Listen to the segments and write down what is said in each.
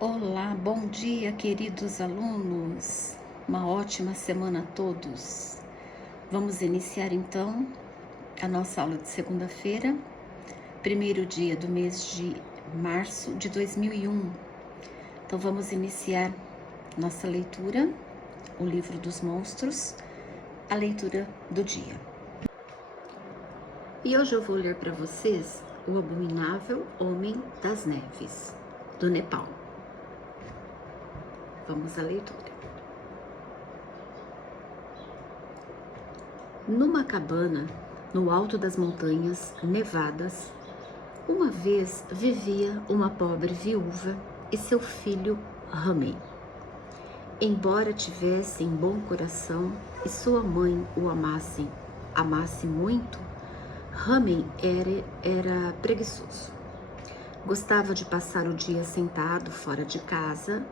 Olá, bom dia, queridos alunos. Uma ótima semana a todos. Vamos iniciar então a nossa aula de segunda-feira, primeiro dia do mês de março de 2001. Então vamos iniciar nossa leitura, o livro dos monstros, a leitura do dia. E hoje eu vou ler para vocês O Abominável Homem das Neves, do Nepal. Vamos à leitura. Numa cabana, no alto das montanhas nevadas, uma vez vivia uma pobre viúva e seu filho Rami. Embora tivessem bom coração e sua mãe o amasse muito, Rami era preguiçoso. Gostava de passar o dia sentado fora de casa,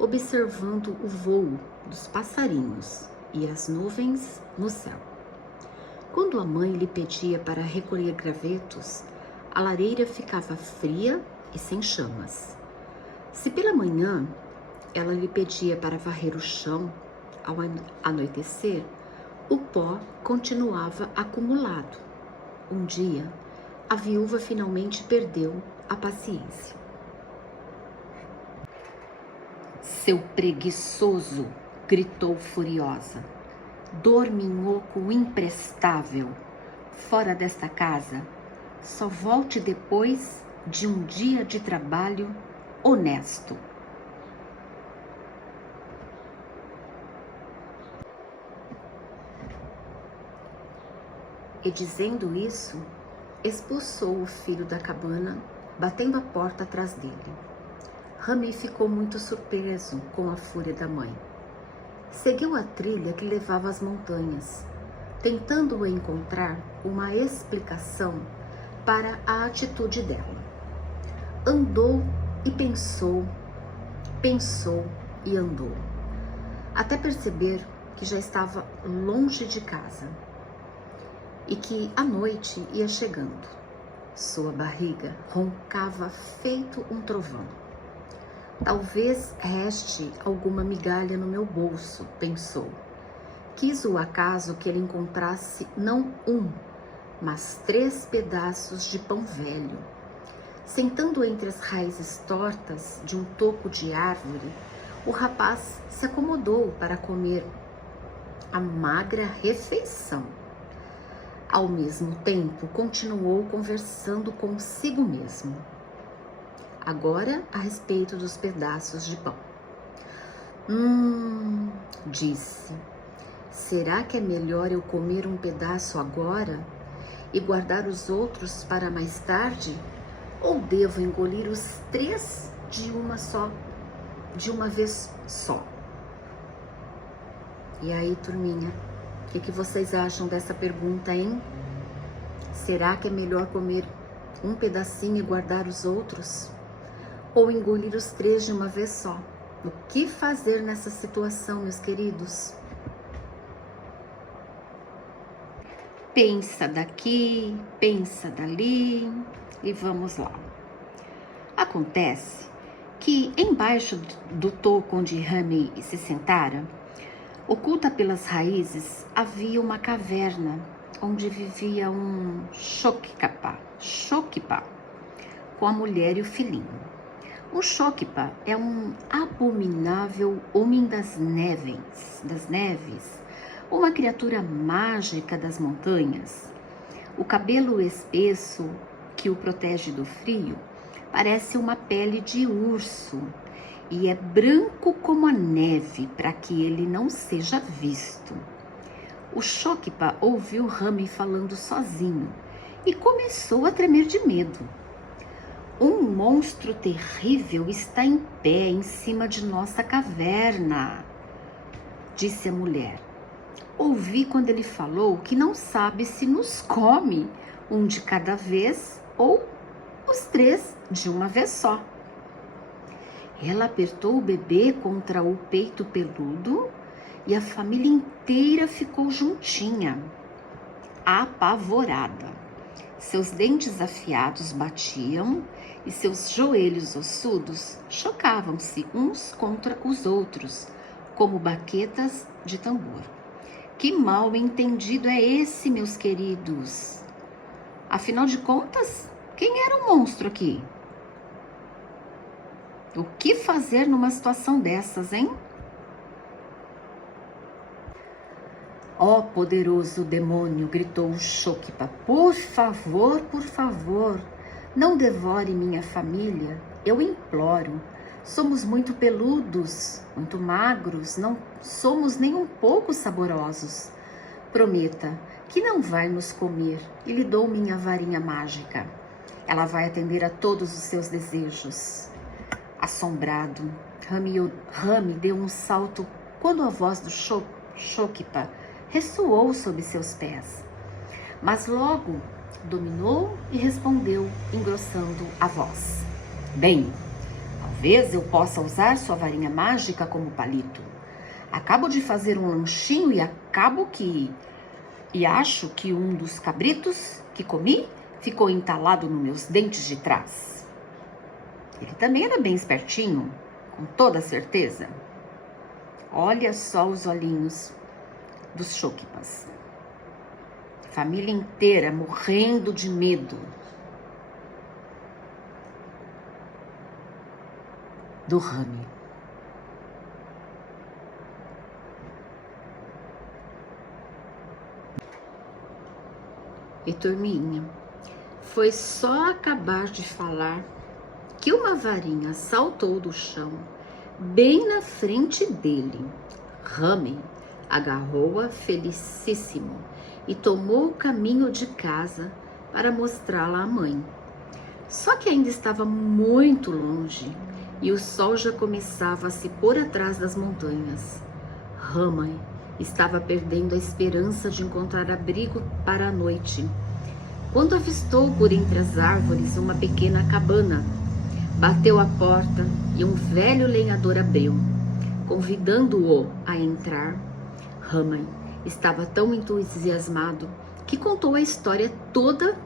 observando o voo dos passarinhos e as nuvens no céu. Quando a mãe lhe pedia para recolher gravetos, a lareira ficava fria e sem chamas. Se pela manhã ela lhe pedia para varrer o chão, ao anoitecer, o pó continuava acumulado. Um dia, a viúva finalmente perdeu a paciência. Seu preguiçoso, gritou furiosa. Dorminhoco imprestável, fora desta casa, só volte depois de um dia de trabalho honesto. E dizendo isso, expulsou o filho da cabana, batendo a porta atrás dele. Rami ficou muito surpreso com a fúria da mãe. Seguiu a trilha que levava às montanhas, tentando encontrar uma explicação para a atitude dela. Andou e pensou e andou, até perceber que já estava longe de casa e que a noite ia chegando. Sua barriga roncava feito um trovão. Talvez reste alguma migalha no meu bolso, pensou. Quis o acaso que ele encontrasse não um, mas 3 pedaços de pão velho. Sentando entre as raízes tortas de um toco de árvore, o rapaz se acomodou para comer a magra refeição. Ao mesmo tempo, continuou conversando consigo mesmo. Agora, a respeito dos pedaços de pão. Disse. Será que é melhor eu comer um pedaço agora e guardar os outros para mais tarde? Ou devo engolir os 3 de uma vez só? E aí, turminha, o que vocês acham dessa pergunta, hein? Será que é melhor comer um pedacinho e guardar os outros? Ou engolir os 3 de uma vez só? O que fazer nessa situação, meus queridos? Pensa daqui, pensa dali e vamos lá. Acontece que embaixo do toco onde Rami se sentara, oculta pelas raízes, havia uma caverna onde vivia um Shokpa, com a mulher e o filhinho. O Shokpa é um abominável homem das neves, uma criatura mágica das montanhas. O cabelo espesso que o protege do frio parece uma pele de urso e é branco como a neve para que ele não seja visto. O Shokpa ouviu Rami falando sozinho e começou a tremer de medo. Um monstro terrível está em pé em cima de nossa caverna, disse a mulher. Ouvi quando ele falou que não sabe se nos come um de cada vez ou os 3 de uma vez só. Ela apertou o bebê contra o peito peludo e a família inteira ficou juntinha, apavorada. Seus dentes afiados batiam e seus joelhos ossudos chocavam-se uns contra os outros, como baquetas de tambor. Que mal entendido é esse, meus queridos? Afinal de contas, quem era o monstro aqui? O que fazer numa situação dessas, hein? Ó poderoso demônio, gritou o Shokpa, por favor, não devore minha família, eu imploro. Somos muito peludos, muito magros, não somos nem um pouco saborosos. Prometa que não vai nos comer e lhe dou minha varinha mágica. Ela vai atender a todos os seus desejos. Assombrado, Rami deu um salto quando a voz do Shokpa ressoou sob seus pés. Mas logo dominou e respondeu, engrossando a voz. Bem, talvez eu possa usar sua varinha mágica como palito. Acabo de fazer um lanchinho e acho que um dos cabritos que comi ficou entalado nos meus dentes de trás. Ele também era bem espertinho, com toda certeza. Olha só os olhinhos dos Shokpas. Família inteira morrendo de medo do Rami. E turminha, foi só acabar de falar que uma varinha saltou do chão bem na frente dele. Rami agarrou-a felicíssimo e tomou o caminho de casa para mostrá-la à mãe. Só que ainda estava muito longe e o sol já começava a se pôr atrás das montanhas. Rami estava perdendo a esperança de encontrar abrigo para a noite, quando avistou por entre as árvores uma pequena cabana. Bateu a porta e um velho lenhador abriu, convidando-o a entrar. Rami estava tão entusiasmado que contou a história toda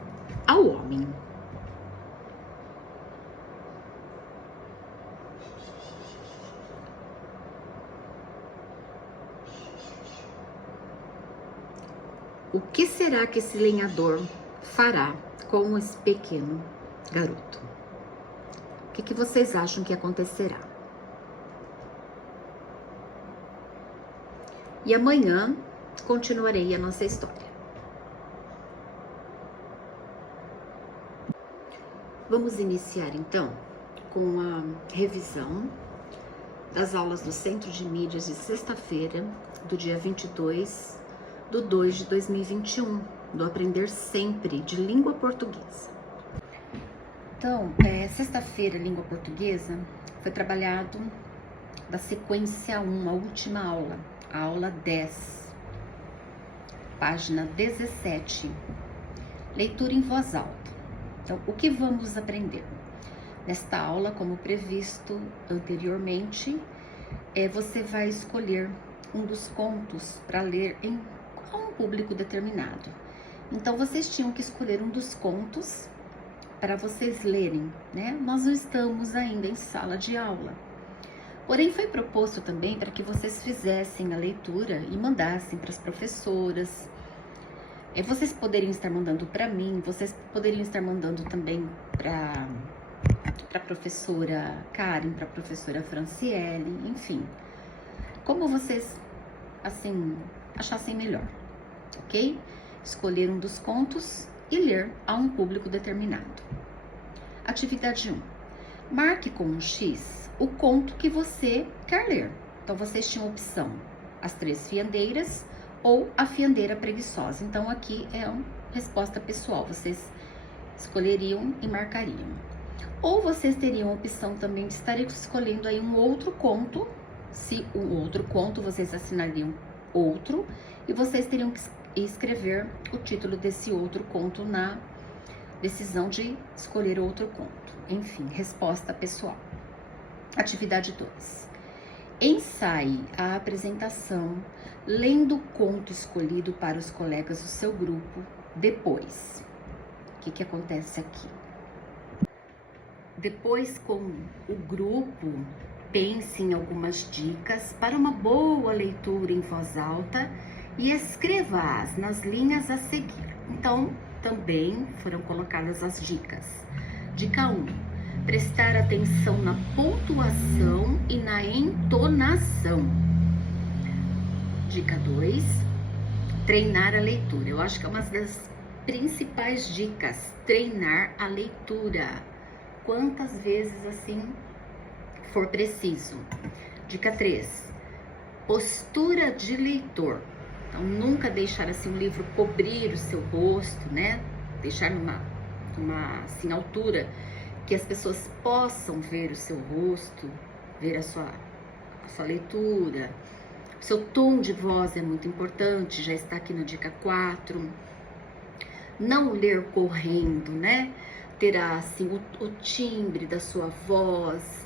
ao homem. O que será que esse lenhador fará com esse pequeno garoto? O que vocês acham que acontecerá? E amanhã continuarei a nossa história. Vamos iniciar então com a revisão das aulas do Centro de Mídias de sexta-feira, do dia 22/2/2021, do Aprender Sempre de Língua Portuguesa. Então, sexta-feira, língua portuguesa, foi trabalhado da sequência 1, a última aula, a aula 10, página 17, leitura em voz alta. Então, o que vamos aprender? Nesta aula, como previsto anteriormente, você vai escolher um dos contos para ler com um público determinado. Então, vocês tinham que escolher um dos contos para vocês lerem, né? Nós não estamos ainda em sala de aula. Porém, foi proposto também para que vocês fizessem a leitura e mandassem para as professoras. Vocês poderiam estar mandando para mim, vocês poderiam estar mandando também para a professora Karen, para a professora Franciele, enfim. Como vocês, assim, achassem melhor, ok? Escolher um dos contos e ler a um público determinado. Atividade 1. Marque com um X o conto que você quer ler. Então, vocês tinham a opção As Três Fiandeiras ou A Fiandeira Preguiçosa. Então, aqui é uma resposta pessoal. Vocês escolheriam e marcariam. Ou vocês teriam a opção também de estar escolhendo aí um outro conto. Se um outro conto, vocês assinariam outro e vocês teriam que escrever o título desse outro conto na decisão de escolher outro conto. Enfim, resposta pessoal. Atividade 2. Ensaie a apresentação lendo o conto escolhido para os colegas do seu grupo depois. que acontece aqui? Depois, com o grupo, pense em algumas dicas para uma boa leitura em voz alta e escreva-as nas linhas a seguir. Então, também foram colocadas as dicas. Dica 1. Prestar atenção na pontuação e na entonação. Dica 2. Treinar a leitura. Eu acho que é uma das principais dicas, treinar a leitura. Quantas vezes assim for preciso. Dica 3. Postura de leitor. Então, nunca deixar assim um livro cobrir o seu rosto, né? Deixar numa assim, altura que as pessoas possam ver o seu rosto, ver a sua leitura. O seu tom de voz é muito importante, já está aqui na dica 4. Não ler correndo, né? Ter assim o timbre da sua voz,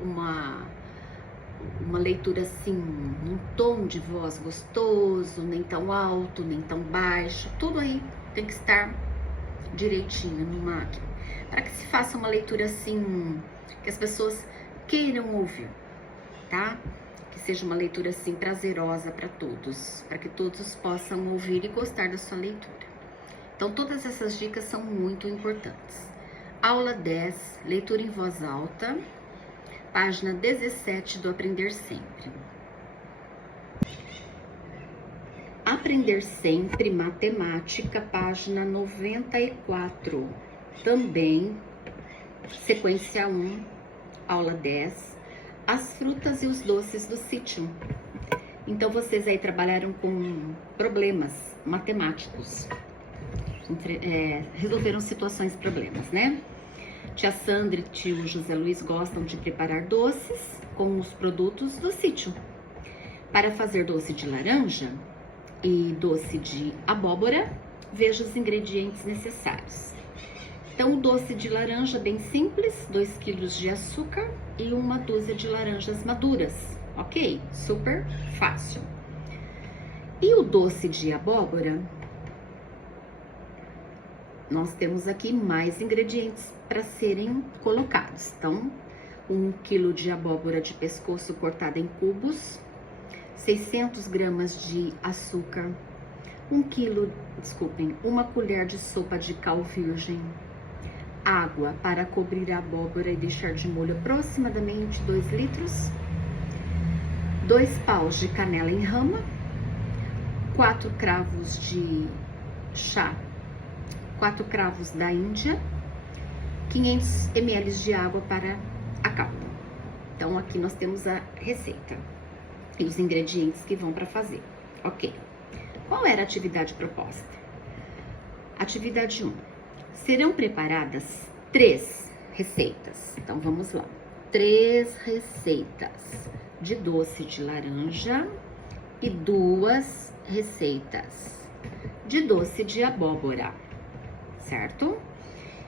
uma leitura assim, um tom de voz gostoso, nem tão alto, nem tão baixo, tudo aí tem que estar direitinho para que se faça uma leitura assim, que as pessoas queiram ouvir, tá? Que seja uma leitura assim prazerosa para todos, para que todos possam ouvir e gostar da sua leitura. Então, todas essas dicas são muito importantes. Aula 10, leitura em voz alta. Página 17 do Aprender Sempre. Aprender Sempre, Matemática, página 94. Também, sequência 1, aula 10, as frutas e os doces do sítio. Então, vocês aí trabalharam com problemas matemáticos. Resolveram situações, problemas, né? Tia Sandra e tio José Luiz gostam de preparar doces com os produtos do sítio. Para fazer doce de laranja e doce de abóbora, veja os ingredientes necessários. Então, o doce de laranja bem simples, 2 kg de açúcar e uma dúzia de laranjas maduras, ok? Super fácil. E o doce de abóbora, nós temos aqui mais ingredientes para serem colocados. Então, 1 kg de abóbora de pescoço cortada em cubos, 600 gramas de açúcar, 1 colher de sopa de cal virgem, água para cobrir a abóbora e deixar de molho aproximadamente 2 litros, 2 paus de canela em rama, 4 cravos de chá, 4 cravos da Índia, 500 ml de água para a calda. Então, aqui nós temos a receita e os ingredientes que vão para fazer. Ok. Qual era a atividade proposta? Atividade 1. Serão preparadas 3 receitas. Então, vamos lá. 3 receitas de doce de laranja e 2 receitas de doce de abóbora, certo?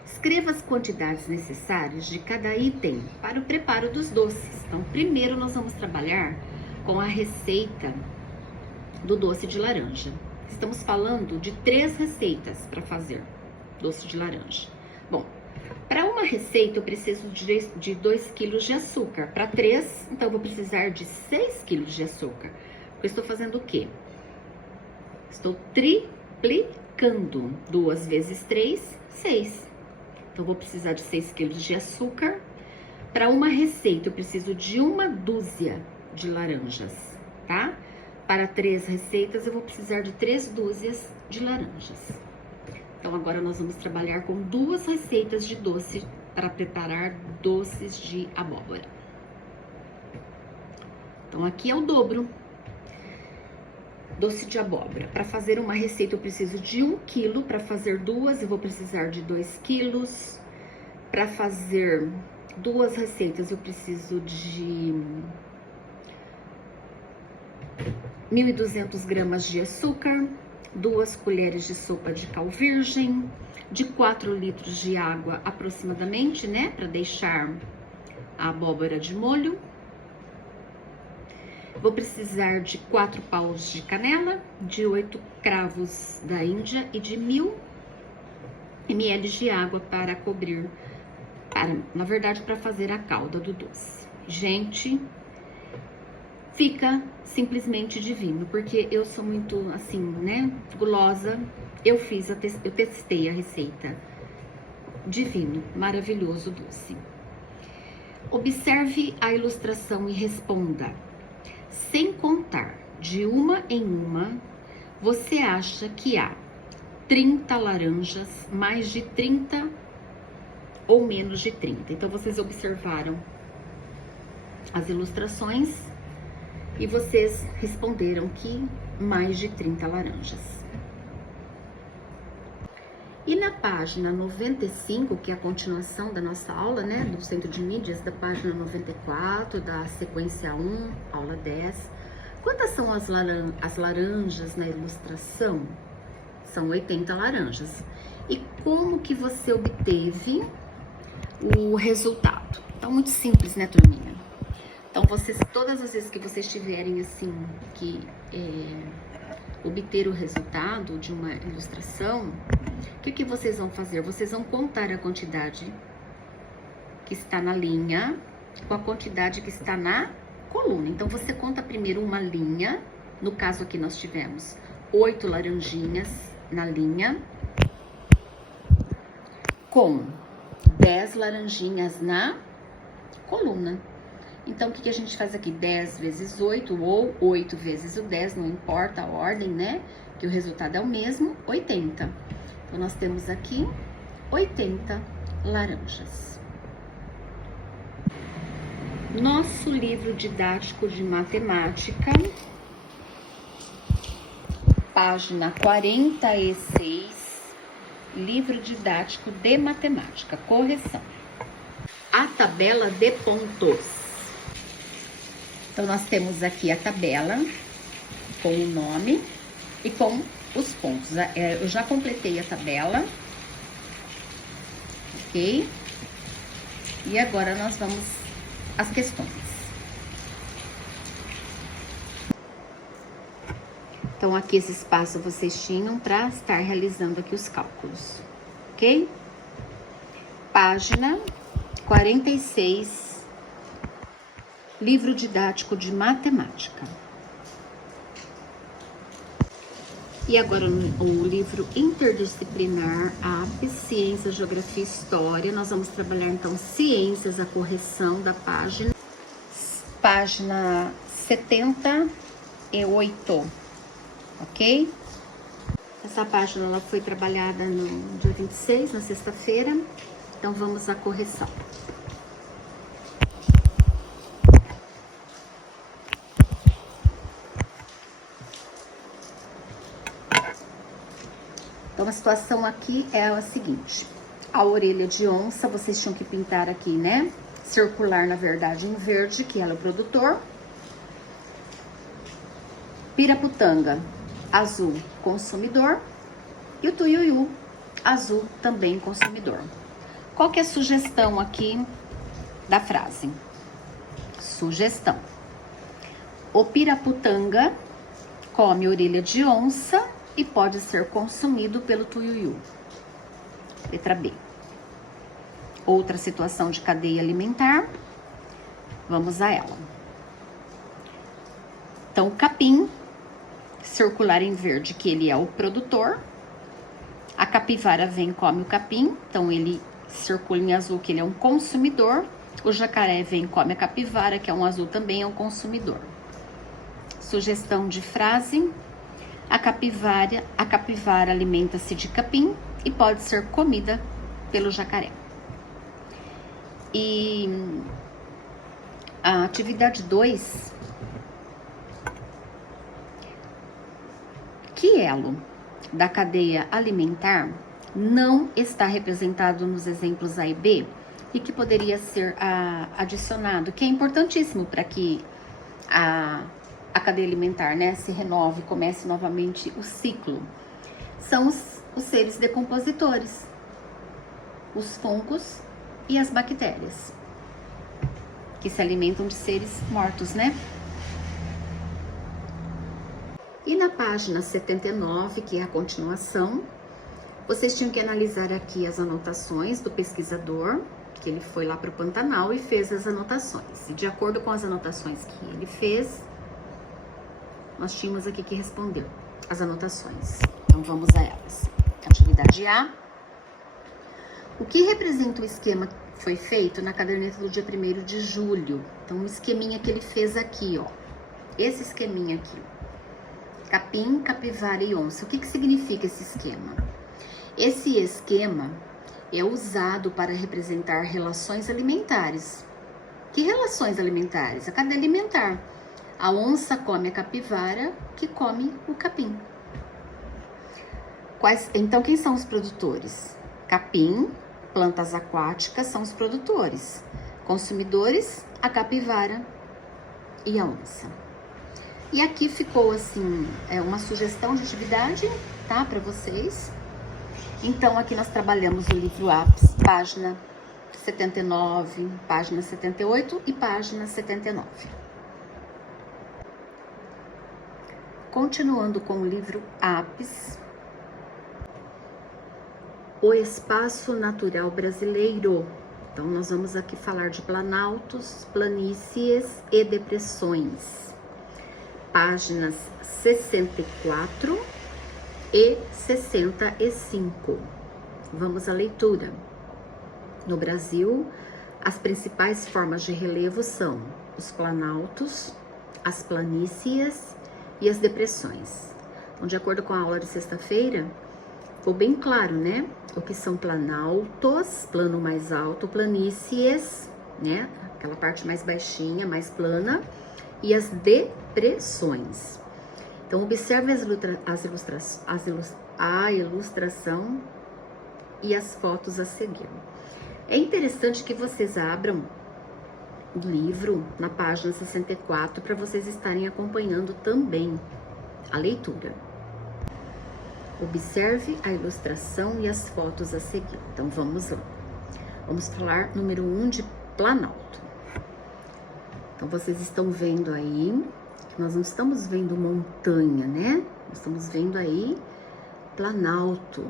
Escreva as quantidades necessárias de cada item para o preparo dos doces. Então, primeiro nós vamos trabalhar com a receita do doce de laranja. Estamos falando de 3 receitas para fazer doce de laranja. Bom, para uma receita eu preciso de 2 kg de açúcar. Para 3, então eu vou precisar de 6 kg de açúcar. Porque eu estou fazendo o quê? Estou triplicando. 2 vezes 3, 6. Então, eu vou precisar de 6 kg de açúcar. Para uma receita, eu preciso de 1 dúzia de laranjas, tá? Para 3 receitas, eu vou precisar de 3 dúzias de laranjas. Então, agora nós vamos trabalhar com 2 receitas de doce para preparar doces de abóbora. Então, aqui é o dobro. Doce de abóbora. Para fazer uma receita, eu preciso de 1 kg. Para fazer 2, eu vou precisar de 2 quilos. Para fazer 2 receitas, eu preciso de 1.200 gramas de açúcar, 2 colheres de sopa de cal virgem, de 4 litros de água aproximadamente, né? Para deixar a abóbora de molho. Vou precisar de 4 paus de canela, de 8 cravos da Índia e de 1.000 ml de água para cobrir, na verdade, para fazer a calda do doce. Gente, fica simplesmente divino, porque eu sou muito, assim, né, gulosa. Eu testei a receita. Divino, maravilhoso doce. Observe a ilustração e responda. Sem contar de uma em uma, você acha que há 30 laranjas, mais de 30 ou menos de 30? Então, vocês observaram as ilustrações e vocês responderam que mais de 30 laranjas. E na página 95, que é a continuação da nossa aula, né, do Centro de Mídias, da página 94, da sequência 1, aula 10, quantas são as laranjas na ilustração? São 80 laranjas. E como que você obteve o resultado? Então, muito simples, né, turminha? Então, vocês, todas as vezes que vocês tiverem, assim, que obter o resultado de uma ilustração, o que vocês vão fazer? Vocês vão contar a quantidade que está na linha com a quantidade que está na coluna. Então, você conta primeiro uma linha. No caso aqui, nós tivemos 8 laranjinhas na linha, com 10 laranjinhas na coluna. Então, o que a gente faz aqui? 10 vezes 8 ou 8 vezes o 10, não importa a ordem, né? Que o resultado é o mesmo, 80. Então, nós temos aqui 80 laranjas. Nosso livro didático de matemática, página 46, livro didático de matemática, correção. A tabela de pontos. Então, nós temos aqui a tabela com o nome e com os pontos. Eu já completei a tabela, ok? E agora nós vamos às questões. Então, aqui esse espaço vocês tinham para estar realizando aqui os cálculos, ok? Página 46. Livro didático de matemática. E agora o livro interdisciplinar, APES, Ciência, Geografia e História. Nós vamos trabalhar então ciências, a correção da página 78, ok? Essa página ela foi trabalhada no dia 26, na sexta-feira. Então vamos à correção. Então, a situação aqui é a seguinte. A orelha de onça, vocês tinham que pintar aqui, né? Circular, na verdade, em verde, que ela é o produtor. Piraputanga, azul, consumidor. E o tuiuiu, azul, também consumidor. Qual que é a sugestão aqui da frase? Sugestão. O piraputanga come orelha de onça e pode ser consumido pelo tuiuiu. Letra B. Outra situação de cadeia alimentar. Vamos a ela. Então, o capim, circular em verde, que ele é o produtor. A capivara vem e come o capim, então ele circula em azul, que ele é um consumidor. O jacaré vem e come a capivara, que é um azul também, é um consumidor. Sugestão de frase. A capivara alimenta-se de capim e pode ser comida pelo jacaré. E a atividade 2, que elo da cadeia alimentar não está representado nos exemplos A e B e que poderia ser adicionado, que é importantíssimo para que a cadeia alimentar, né, se renove, comece novamente o ciclo. São os seres decompositores, os fungos e as bactérias, que se alimentam de seres mortos, né? E na página 79, que é a continuação, Vocês tinham que analisar aqui as anotações do pesquisador, que ele foi lá para o Pantanal e fez as anotações. E de acordo com as anotações que ele fez, nós tínhamos aqui que responder as anotações. Então vamos a elas. Atividade A. O que representa o esquema que foi feito na caderneta do dia 1º de julho? Então, o esqueminha que ele fez aqui, ó. Esse esqueminha aqui. Capim, capivara e onça. O que significa esse esquema? Esse esquema é usado para representar relações alimentares. Que relações alimentares? A cadeia alimentar. A onça come a capivara, que come o capim. Então, quem são os produtores? Capim, plantas aquáticas são os produtores. Consumidores, a capivara e a onça. E aqui ficou assim, uma sugestão de atividade, tá, para vocês. Então, aqui nós trabalhamos o livro Apps, página 79, página 78 e página 79. Continuando com o livro Apps, o espaço natural brasileiro. Então, nós vamos aqui falar de planaltos, planícies e depressões. Páginas 64 e 65. Vamos à leitura. No Brasil, as principais formas de relevo são os planaltos, as planícies e as depressões. Então, de acordo com a aula de sexta-feira, ficou bem claro, né? O que são planaltos, plano mais alto, planícies, né? Aquela parte mais baixinha, mais plana, e as depressões. Então, observe a ilustração e as fotos a seguir. É interessante que vocês abram o livro na página 64 para vocês estarem acompanhando também a leitura. Observe a ilustração e as fotos a seguir. Então, vamos lá. Vamos falar número 1 de planalto. Então, vocês estão vendo aí, que nós não estamos vendo montanha, né? Nós estamos vendo aí planalto.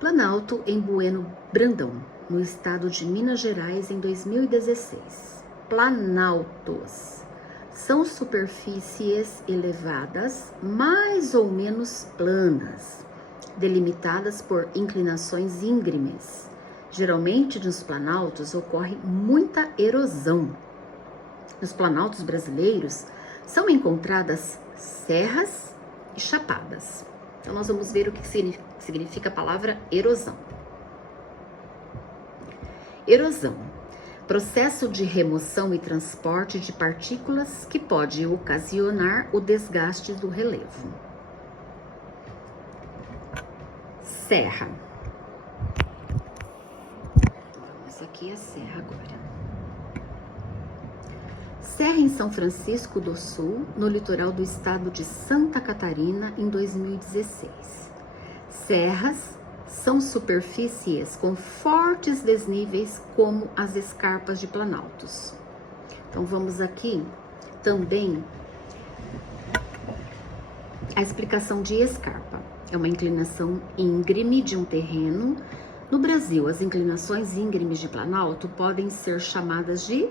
Planalto em Bueno Brandão, no estado de Minas Gerais, em 2016. Planaltos são superfícies elevadas, mais ou menos planas, delimitadas por inclinações íngremes. Geralmente, nos planaltos ocorre muita erosão. Nos planaltos brasileiros são encontradas serras e chapadas. Então, nós vamos ver o que significa a palavra erosão. Erosão. Processo de remoção e transporte de partículas que pode ocasionar o desgaste do relevo. Serra. Vamos aqui a serra agora. Serra em São Francisco do Sul, no litoral do estado de Santa Catarina, em 2016. Serras são superfícies com fortes desníveis, como as escarpas de planaltos. Então, vamos aqui também a explicação de escarpa. É uma inclinação íngreme de um terreno. No Brasil, as inclinações íngremes de planalto podem ser chamadas de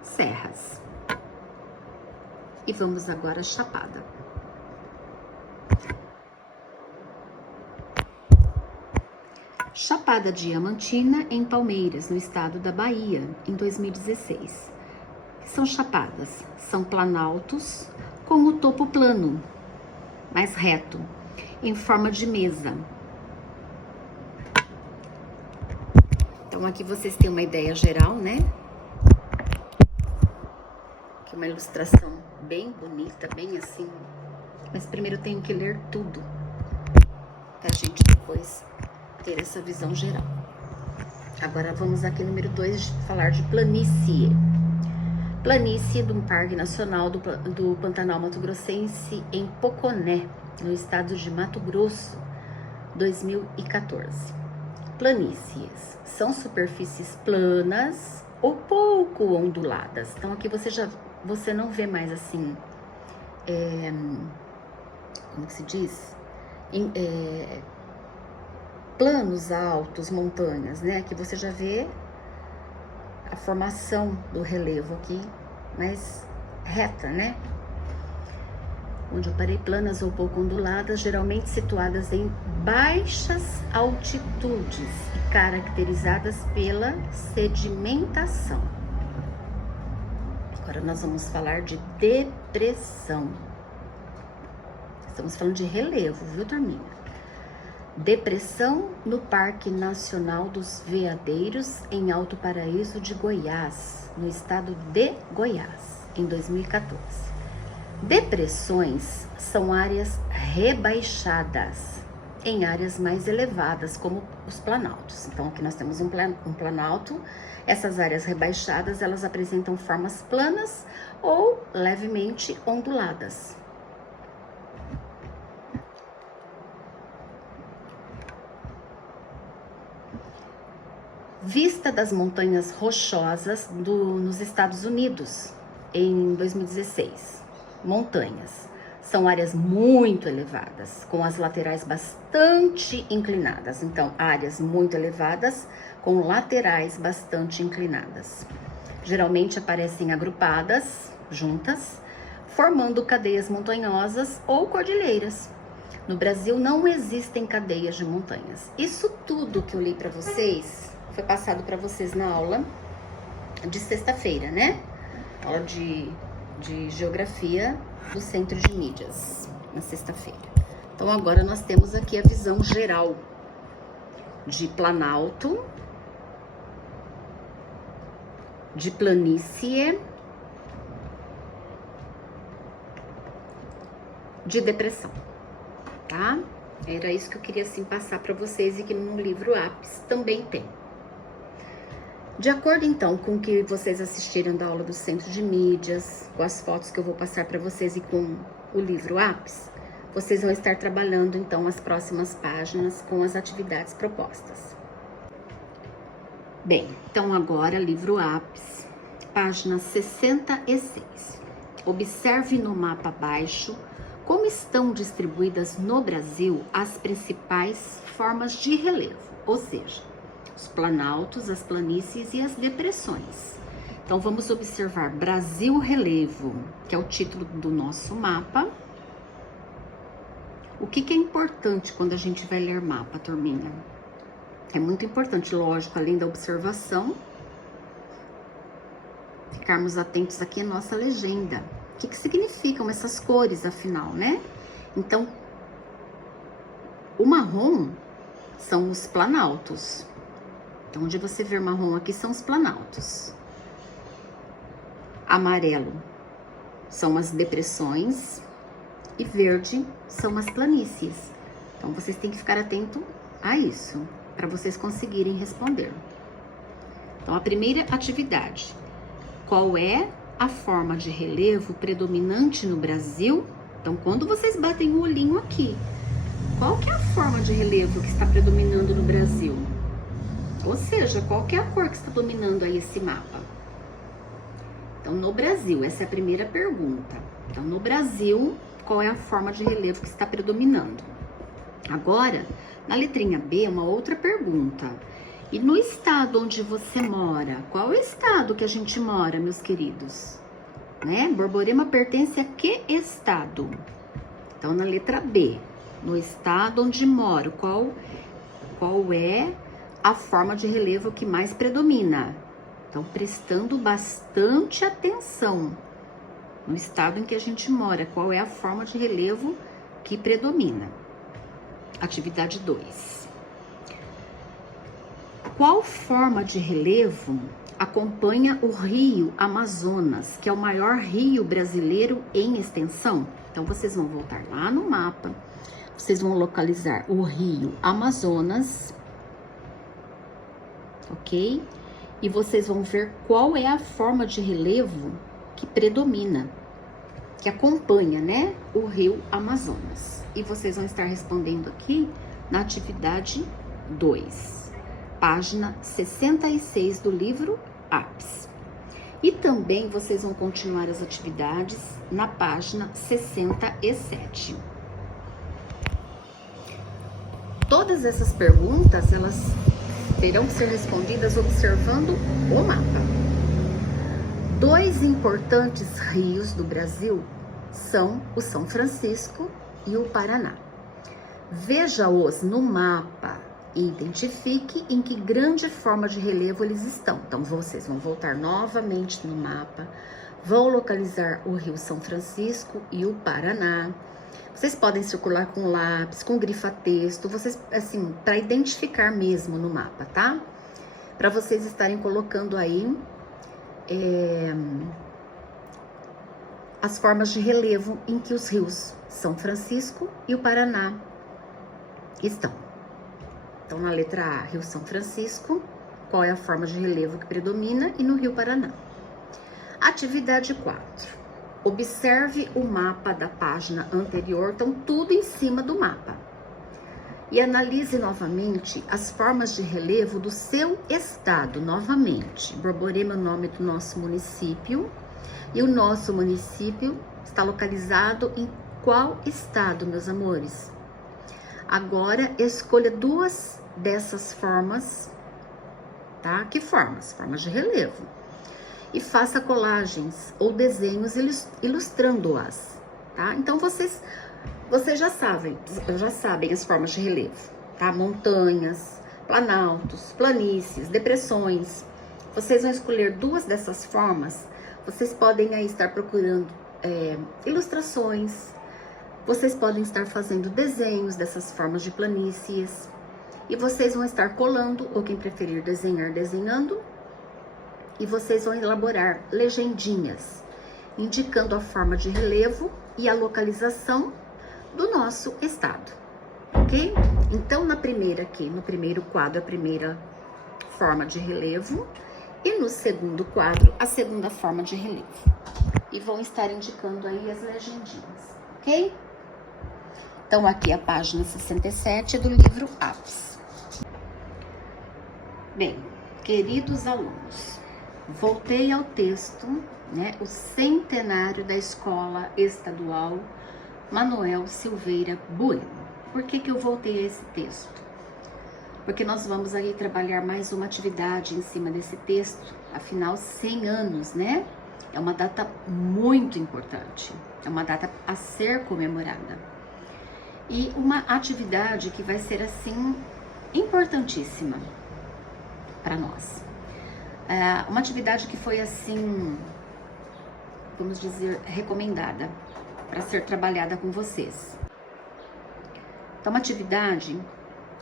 serras. E vamos agora à chapada. Chapada Diamantina, em Palmeiras, no estado da Bahia, em 2016. São chapadas, são planaltos com o topo plano, mais reto, em forma de mesa. Então, aqui vocês têm uma ideia geral, né? Aqui uma ilustração bem bonita, bem assim. Mas primeiro eu tenho que ler tudo, pra gente depois ter essa visão geral. Agora vamos aqui número 2, falar de planície. Planície do Parque Nacional do Pantanal Mato Grossense, em Poconé, no estado de Mato Grosso, 2014. Planícies são superfícies planas ou pouco onduladas. Então aqui você não vê mais assim, como que se diz? planos altos, montanhas, né? Aqui você já vê a formação do relevo aqui, mais reta, né? Onde eu parei, planas ou pouco onduladas, geralmente situadas em baixas altitudes e caracterizadas pela sedimentação. Agora nós vamos falar de depressão. Estamos falando de relevo, viu, turminha? Depressão no Parque Nacional dos Veadeiros, em Alto Paraíso de Goiás, no estado de Goiás, em 2014. Depressões são áreas rebaixadas em áreas mais elevadas, como os planaltos. Então, aqui nós temos um planalto. Essas áreas rebaixadas, elas apresentam formas planas ou levemente onduladas. Vista das montanhas rochosas nos Estados Unidos, em 2016. Montanhas. São áreas muito elevadas, com as laterais bastante inclinadas. Então, áreas muito elevadas, com laterais bastante inclinadas. Geralmente aparecem agrupadas, juntas, formando cadeias montanhosas ou cordilheiras. No Brasil não existem cadeias de montanhas. Isso tudo que eu li para vocês foi passado para vocês na aula de sexta-feira, né? Aula de geografia do Centro de Mídias, na sexta-feira. Então, agora nós temos aqui a visão geral de planalto, de planície, de depressão, tá? Era isso que eu queria, assim, passar para vocês e que no livro Apps também tem. De acordo, então, com o que vocês assistiram da aula do Centro de Mídias, com as fotos que eu vou passar para vocês e com o livro Apps, vocês vão estar trabalhando, então, as próximas páginas com as atividades propostas. Bem, então agora, livro Apps, página 66. Observe no mapa abaixo como estão distribuídas no Brasil as principais formas de relevo, ou seja, os planaltos, as planícies e as depressões. Então, vamos observar Brasil Relevo, que é o título do nosso mapa. O que é importante quando a gente vai ler mapa, turminha? É muito importante, lógico, além da observação, ficarmos atentos aqui à nossa legenda. O que significam essas cores, afinal, né? Então, o marrom são os planaltos. Então, onde você vê marrom aqui são os planaltos. Amarelo são as depressões e verde são as planícies. Então, vocês têm que ficar atento a isso, para vocês conseguirem responder. Então, a primeira atividade. Qual é a forma de relevo predominante no Brasil? Então, quando vocês batem o olhinho aqui, qual que é a forma de relevo que está predominando no Brasil? Ou seja, qual que é a cor que está dominando aí esse mapa? Então, no Brasil, essa é a primeira pergunta. Então, no Brasil, qual é a forma de relevo que está predominando? Agora, na letrinha B, uma outra pergunta. E no estado onde você mora, qual é o estado que a gente mora, meus queridos? Né? Borborema pertence a que estado? Então, na letra B, no estado onde moro, qual é a forma de relevo que mais predomina? Então, prestando bastante atenção no estado em que a gente mora, qual é a forma de relevo que predomina? Atividade 2. Qual forma de relevo acompanha o rio Amazonas, que é o maior rio brasileiro em extensão? Então, vocês vão voltar lá no mapa, vocês vão localizar o rio Amazonas, ok? E vocês vão ver qual é a forma de relevo que predomina, que acompanha, né, o rio Amazonas. E vocês vão estar respondendo aqui na atividade 2, página 66 do livro Apps. E também vocês vão continuar as atividades na página 67. Todas essas perguntas, elas terão que ser respondidas observando o mapa. 2 importantes rios do Brasil são o São Francisco e o Paraná. Veja-os no mapa e identifique em que grande forma de relevo eles estão. Então, vocês vão voltar novamente no mapa, vão localizar o Rio São Francisco e o Paraná. Vocês podem circular com lápis, com grifa-texto, vocês, assim, para identificar mesmo no mapa, tá? Para vocês estarem colocando aí as formas de relevo em que os rios São Francisco e o Paraná estão. Então, na letra A, Rio São Francisco, qual é a forma de relevo que predomina, e no Rio Paraná. Atividade 4. Observe o mapa da página anterior, então tudo em cima do mapa. E analise novamente as formas de relevo do seu estado, novamente. Borborema é o nome do nosso município, e o nosso município está localizado em qual estado, meus amores? Agora, escolha 2 dessas formas, tá? Que formas? Formas de relevo. E faça colagens ou desenhos ilustrando-as, tá? Então, vocês já sabem as formas de relevo, tá? Montanhas, planaltos, planícies, depressões. Vocês vão escolher 2 dessas formas. Vocês podem aí estar procurando ilustrações, vocês podem estar fazendo desenhos dessas formas de planícies, e vocês vão estar colando, ou quem preferir desenhar, desenhando, e vocês vão elaborar legendinhas, indicando a forma de relevo e a localização do nosso estado, ok? Então, na primeira aqui, no primeiro quadro, a primeira forma de relevo, e no segundo quadro, a segunda forma de relevo. E vão estar indicando aí as legendinhas, ok? Então, aqui a página 67 do livro Apps. Bem, queridos alunos, voltei ao texto, né? O centenário da Escola Estadual Manuel Silveira Bueno. Por que eu voltei a esse texto? Porque nós vamos aí trabalhar mais uma atividade em cima desse texto, afinal, 100 anos, né? É uma data muito importante, é uma data a ser comemorada. E uma atividade que vai ser, assim, importantíssima para nós. Uma atividade que foi, assim, vamos dizer, recomendada para ser trabalhada com vocês. Então, uma atividade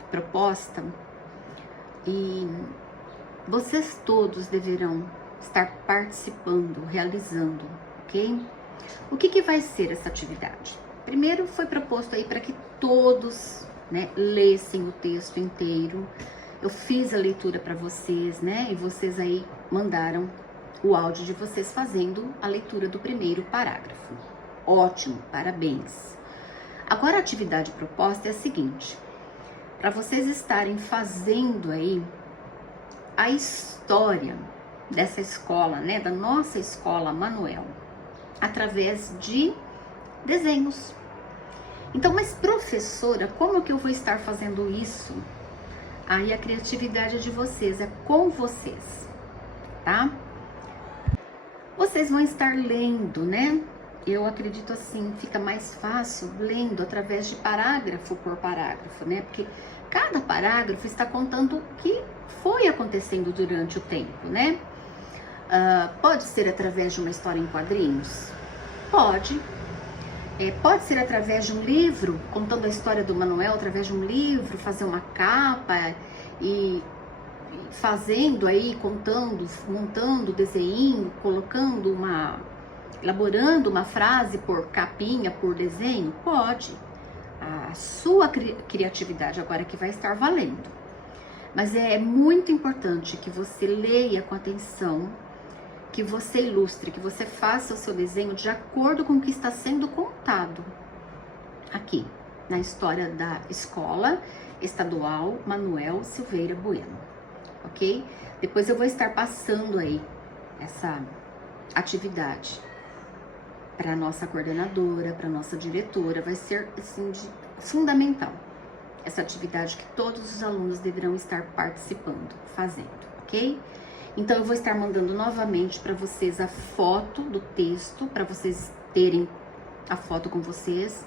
proposta, e vocês todos deverão estar participando, realizando, ok? O que vai ser essa atividade? Primeiro, foi proposto aí para que todos, né, lessem o texto inteiro. Eu fiz a leitura para vocês, né, e vocês aí mandaram o áudio de vocês fazendo a leitura do primeiro parágrafo. Ótimo, parabéns. Agora, a atividade proposta é a seguinte: para vocês estarem fazendo aí a história dessa escola, né, da nossa escola Manuel, através de desenhos. Então, mas professora, como que eu vou estar fazendo isso? Aí a criatividade é de vocês, é com vocês, tá? Vocês vão estar lendo, né? Eu acredito assim, fica mais fácil lendo através de parágrafo por parágrafo, né? Porque cada parágrafo está contando o que foi acontecendo durante o tempo, né? Pode ser através de uma história em quadrinhos? Pode. Pode ser através de um livro, contando a história do Manuel, através de um livro, fazer uma capa e fazendo aí, contando, montando desenho, colocando elaborando uma frase por capinha, por desenho? Pode. A sua criatividade agora que vai estar valendo. Mas é muito importante que você leia com atenção, que você ilustre, que você faça o seu desenho de acordo com o que está sendo contado aqui na história da Escola Estadual Manuel Silveira Bueno, ok? Depois eu vou estar passando aí essa atividade para nossa coordenadora, para nossa diretora, vai ser assim fundamental, essa atividade que todos os alunos deverão estar participando, fazendo, ok? Então eu vou estar mandando novamente para vocês a foto do texto, para vocês terem a foto com vocês.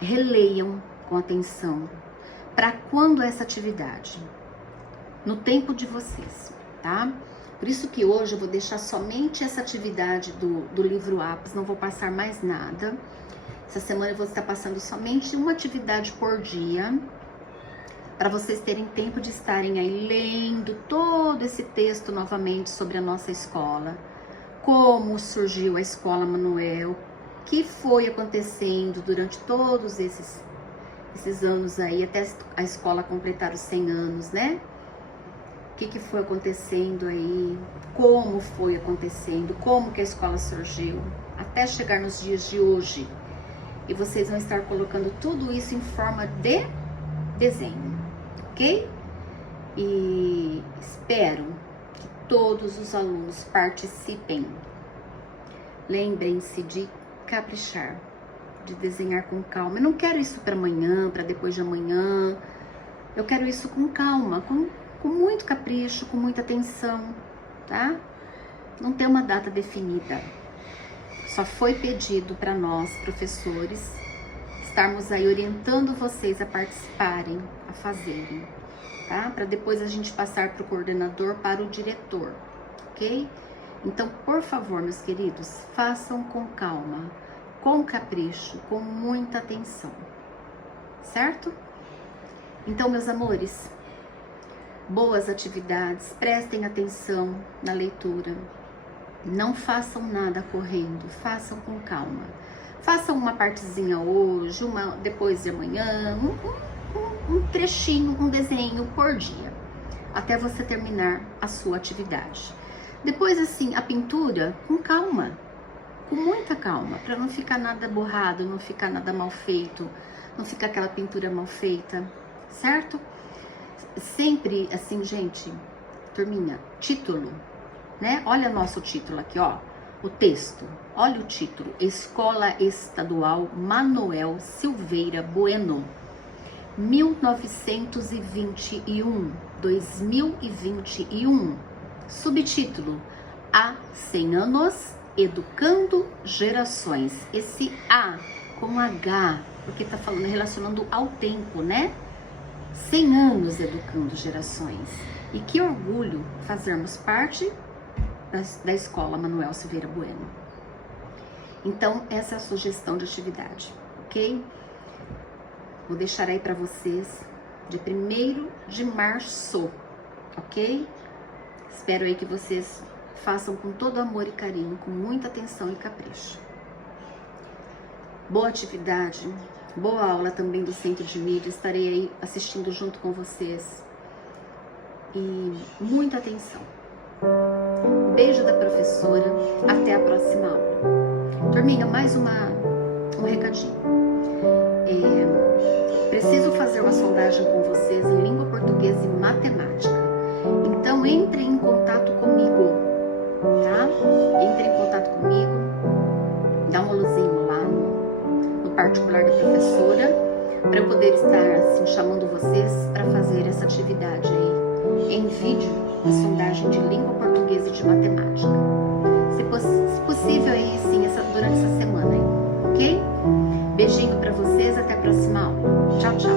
Releiam com atenção. Para quando essa atividade? No tempo de vocês, tá? Por isso que hoje eu vou deixar somente essa atividade do livro Apis, não vou passar mais nada. Essa semana eu vou estar passando somente uma atividade por dia, para vocês terem tempo de estarem aí lendo todo esse texto novamente sobre a nossa escola, como surgiu a Escola Manuel, o que foi acontecendo durante todos esses anos aí, até a escola completar os 100 anos, né? O que foi acontecendo aí, como foi acontecendo, como que a escola surgiu, até chegar nos dias de hoje. E vocês vão estar colocando tudo isso em forma de desenho, ok? E espero que todos os alunos participem. Lembrem-se de caprichar, de desenhar com calma. Eu não quero isso para amanhã, para depois de amanhã. Eu quero isso com calma, com muito capricho, com muita atenção, tá? Não tem uma data definida. Só foi pedido para nós, professores, estarmos aí orientando vocês a participarem, a fazerem, tá? Para depois a gente passar para o coordenador, para o diretor, ok? Então, por favor, meus queridos, façam com calma, com capricho, com muita atenção, certo? Então, meus amores, boas atividades, prestem atenção na leitura. Não façam nada correndo, façam com calma. Façam uma partezinha hoje, uma depois de amanhã, um trechinho, um desenho por dia, até você terminar a sua atividade. Depois, assim, a pintura, com calma, com muita calma, para não ficar nada borrado, não ficar nada mal feito, não ficar aquela pintura mal feita, certo? Sempre assim, gente, turminha, título, né? Olha nosso título aqui, ó, o texto. Olha o título: Escola Estadual Manuel Silveira Bueno, 1921, 2021. Subtítulo: Há 100 anos, educando gerações. Esse A com H, porque tá falando, relacionando ao tempo, né? 100 anos educando gerações. E que orgulho fazermos parte da Escola Manuel Silveira Bueno. Então, essa é a sugestão de atividade, ok? Vou deixar aí para vocês de 1º de março, ok? Espero aí que vocês façam com todo amor e carinho, com muita atenção e capricho. Boa atividade, boa aula também do Centro de Mídia, estarei aí assistindo junto com vocês. E muita atenção. Beijo da professora, até a próxima aula. Turminha, mais um recadinho. Preciso fazer uma sondagem com vocês em língua portuguesa e matemática. Então entre em contato comigo, tá? Entre em contato comigo, dá um alôzinho lá no particular da professora, para eu poder estar assim chamando vocês para fazer essa atividade aí em vídeo, a sondagem de língua portuguesa e de matemática. Se possível aí sim, durante essa semana aí, ok? Beijinho para vocês, até a próxima aula. Tchau, tchau.